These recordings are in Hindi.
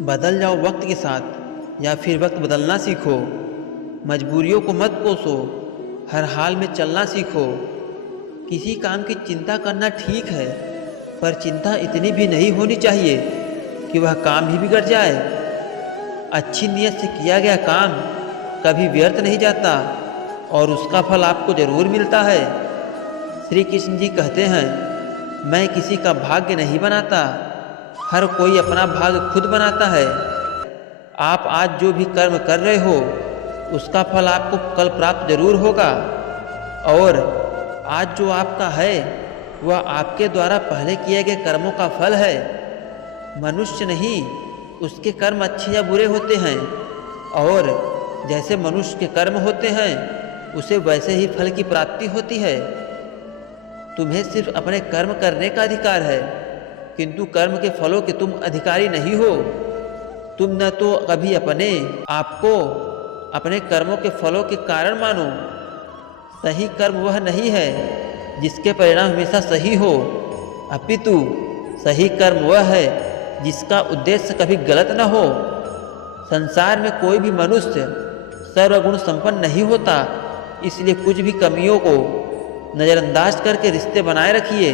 बदल जाओ वक्त के साथ या फिर वक्त बदलना सीखो। मजबूरियों को मत कोसो, हर हाल में चलना सीखो। किसी काम की चिंता करना ठीक है, पर चिंता इतनी भी नहीं होनी चाहिए कि वह काम ही बिगड़ जाए। अच्छी नीयत से किया गया काम कभी व्यर्थ नहीं जाता और उसका फल आपको जरूर मिलता है। श्री कृष्ण जी कहते हैं, मैं किसी का भाग्य नहीं बनाता, हर कोई अपना भाग्य खुद बनाता है। आप आज जो भी कर्म कर रहे हो उसका फल आपको कल प्राप्त जरूर होगा, और आज जो आपका है वह आपके द्वारा पहले किए गए कर्मों का फल है। मनुष्य नहीं, उसके कर्म अच्छे या बुरे होते हैं, और जैसे मनुष्य के कर्म होते हैं उसे वैसे ही फल की प्राप्ति होती है। तुम्हें सिर्फ अपने कर्म करने का अधिकार है, किंतु कर्म के फलों के तुम अधिकारी नहीं हो। तुम न तो कभी अपने आप को अपने कर्मों के फलों के कारण मानो। सही कर्म वह नहीं है जिसके परिणाम हमेशा सही हो, अपितु सही कर्म वह है जिसका उद्देश्य कभी गलत न हो। संसार में कोई भी मनुष्य सर्वगुण संपन्न नहीं होता, इसलिए कुछ भी कमियों को नज़रअंदाज करके रिश्ते बनाए रखिए।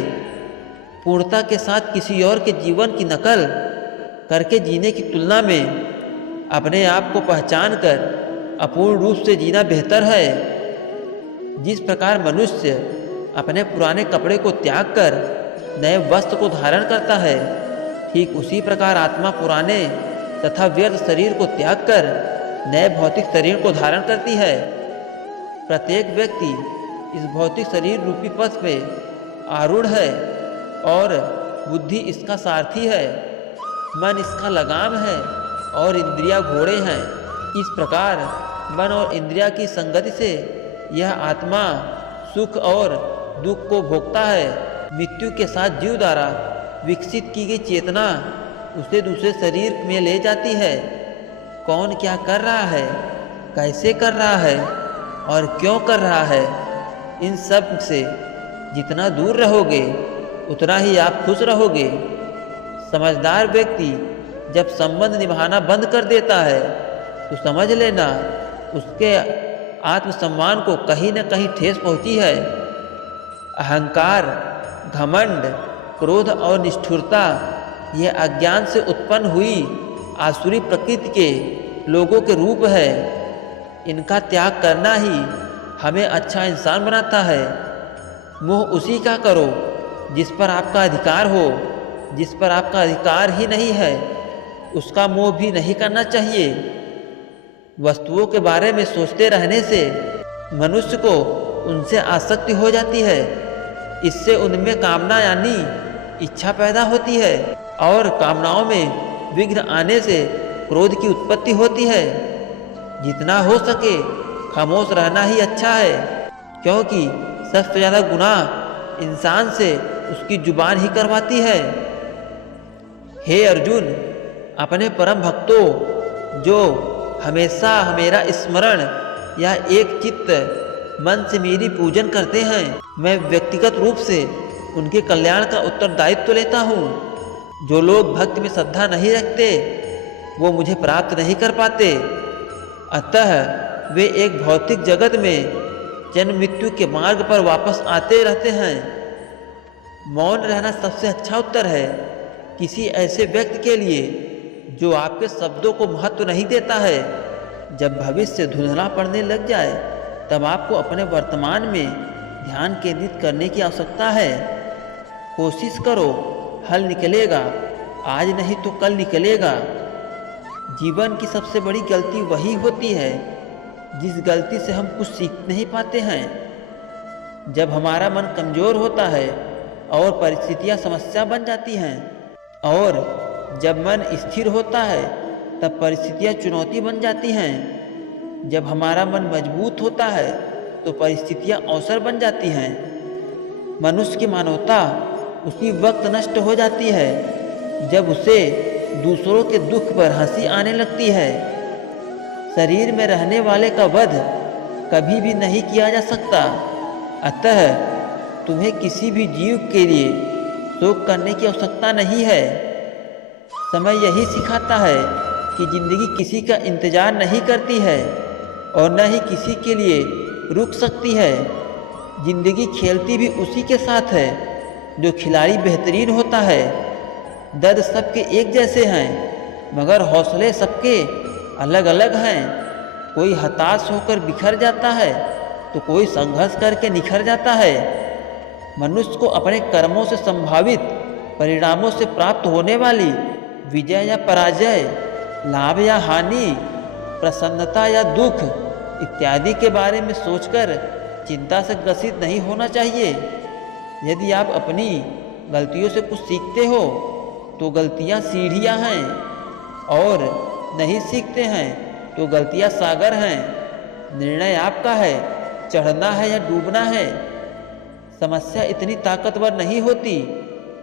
पूर्णता के साथ किसी और के जीवन की नकल करके जीने की तुलना में अपने आप को पहचान कर अपूर्ण रूप से जीना बेहतर है। जिस प्रकार मनुष्य अपने पुराने कपड़े को त्याग कर नए वस्त्र को धारण करता है, ठीक उसी प्रकार आत्मा पुराने तथा व्यर्थ शरीर को त्याग कर नए भौतिक शरीर को धारण करती है। प्रत्येक व्यक्ति इस भौतिक शरीर रूपी पथ पे आरूढ़ है और बुद्धि इसका सारथी है, मन इसका लगाम है और इंद्रियां घोड़े हैं। इस प्रकार मन और इंद्रिया की संगति से यह आत्मा सुख और दुख को भोगता है। मृत्यु के साथ जीव द्वारा विकसित की गई चेतना उसे दूसरे शरीर में ले जाती है। कौन क्या कर रहा है, कैसे कर रहा है और क्यों कर रहा है, इन सब से जितना दूर रहोगे उतना ही आप खुश रहोगे। समझदार व्यक्ति जब संबंध निभाना बंद कर देता है तो समझ लेना उसके आत्मसम्मान को कहीं न कहीं ठेस पहुंची है। अहंकार, घमंड, क्रोध और निष्ठुरता ये अज्ञान से उत्पन्न हुई आसुरी प्रकृति के लोगों के रूप है। इनका त्याग करना ही हमें अच्छा इंसान बनाता है। मोह उसी का करो जिस पर आपका अधिकार हो, जिस पर आपका अधिकार ही नहीं है उसका मोह भी नहीं करना चाहिए। वस्तुओं के बारे में सोचते रहने से मनुष्य को उनसे आसक्ति हो जाती है। इससे उनमें कामना यानी इच्छा पैदा होती है और कामनाओं में विघ्न आने से क्रोध की उत्पत्ति होती है। जितना हो सके खामोश रहना ही अच्छा है, क्योंकि सबसे ज़्यादा गुनाह इंसान से उसकी जुबान ही करवाती है। हे अर्जुन, अपने परम भक्तों जो हमेशा मेरा स्मरण या एक चित्त मन से मेरी पूजन करते हैं, मैं व्यक्तिगत रूप से उनके कल्याण का उत्तरदायित्व लेता हूँ। जो लोग भक्ति में श्रद्धा नहीं रखते वो मुझे प्राप्त नहीं कर पाते, अतः वे एक भौतिक जगत में जन्म मृत्यु के मार्ग पर वापस आते रहते हैं। मौन रहना सबसे अच्छा उत्तर है किसी ऐसे व्यक्ति के लिए जो आपके शब्दों को महत्व नहीं देता है। जब भविष्य धुंधला पड़ने लग जाए तब आपको अपने वर्तमान में ध्यान केंद्रित करने की आवश्यकता है। कोशिश करो, हल निकलेगा, आज नहीं तो कल निकलेगा। जीवन की सबसे बड़ी गलती वही होती है जिस गलती से हम कुछ सीख नहीं पाते हैं। जब हमारा मन कमज़ोर होता है और परिस्थितियां समस्या बन जाती हैं, और जब मन स्थिर होता है तब परिस्थितियां चुनौती बन जाती हैं। जब हमारा मन मजबूत होता है तो परिस्थितियां अवसर बन जाती हैं। मनुष्य की मानवता उसी वक्त नष्ट हो जाती है जब उसे दूसरों के दुख पर हंसी आने लगती है। शरीर में रहने वाले का वध कभी भी नहीं किया जा सकता, अतः तुम्हें किसी भी जीव के लिए शोक करने की आवश्यकता नहीं है। समय यही सिखाता है कि ज़िंदगी किसी का इंतज़ार नहीं करती है और न ही किसी के लिए रुक सकती है। ज़िंदगी खेलती भी उसी के साथ है जो खिलाड़ी बेहतरीन होता है। दर्द सबके एक जैसे हैं मगर हौसले सबके अलग अलग हैं। कोई हताश होकर बिखर जाता है तो कोई संघर्ष करके निखर जाता है। मनुष्य को अपने कर्मों से संभावित परिणामों से प्राप्त होने वाली विजय या पराजय, लाभ या हानि, प्रसन्नता या दुख इत्यादि के बारे में सोचकर चिंता से ग्रसित नहीं होना चाहिए। यदि आप अपनी गलतियों से कुछ सीखते हो तो गलतियां सीढ़ियां हैं, और नहीं सीखते हैं तो गलतियां सागर हैं। निर्णय आपका है, चढ़ना है या डूबना है। समस्या इतनी ताकतवर नहीं होती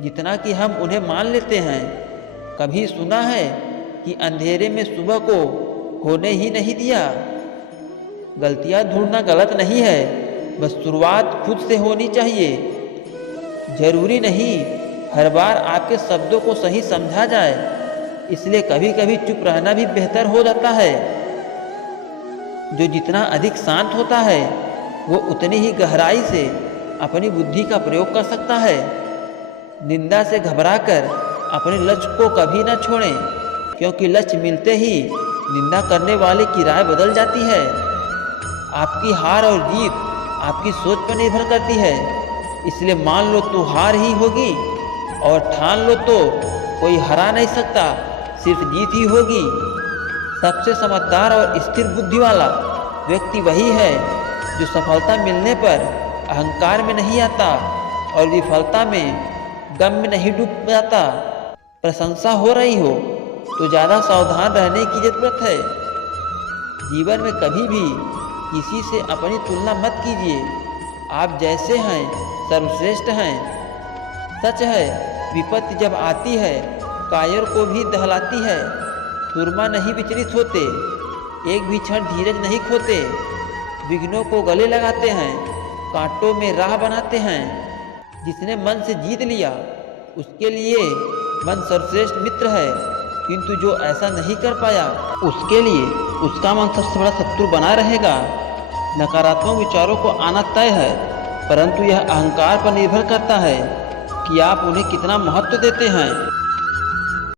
जितना कि हम उन्हें मान लेते हैं। कभी सुना है कि अंधेरे में सुबह को होने ही नहीं दिया। गलतियां ढूंढना गलत नहीं है, बस शुरुआत खुद से होनी चाहिए। जरूरी नहीं हर बार आपके शब्दों को सही समझा जाए, इसलिए कभी कभी चुप रहना भी बेहतर हो जाता है। जो जितना अधिक शांत होता है वो उतनी ही गहराई से अपनी बुद्धि का प्रयोग कर सकता है। निंदा से घबराकर अपने लक्ष्य को कभी न छोड़ें, क्योंकि लक्ष्य मिलते ही निंदा करने वाले की राय बदल जाती है। आपकी हार और जीत आपकी सोच पर निर्भर करती है, इसलिए मान लो तो हार ही होगी और ठान लो तो कोई हरा नहीं सकता, सिर्फ जीत ही होगी। सबसे समझदार और स्थिर बुद्धि वाला व्यक्ति वही है जो सफलता मिलने पर अहंकार में नहीं आता और विफलता में गम में नहीं डूब जाता। प्रशंसा हो रही हो तो ज़्यादा सावधान रहने की जरूरत है। जीवन में कभी भी किसी से अपनी तुलना मत कीजिए। आप जैसे हैं सर्वश्रेष्ठ हैं। सच है, विपत्ति जब आती है कायर को भी दहलाती है। सुरमा नहीं विचलित होते, एक भी क्षण धीरज नहीं खोते। विघ्नों को गले लगाते हैं, कांटों में राह बनाते हैं। जिसने मन से जीत लिया उसके लिए मन सर्वश्रेष्ठ मित्र है, किंतु जो ऐसा नहीं कर पाया उसके लिए उसका मन सबसे बड़ा शत्रु बना रहेगा। नकारात्मक विचारों को आना तय है, परंतु यह अहंकार पर निर्भर करता है कि आप उन्हें कितना महत्व देते हैं।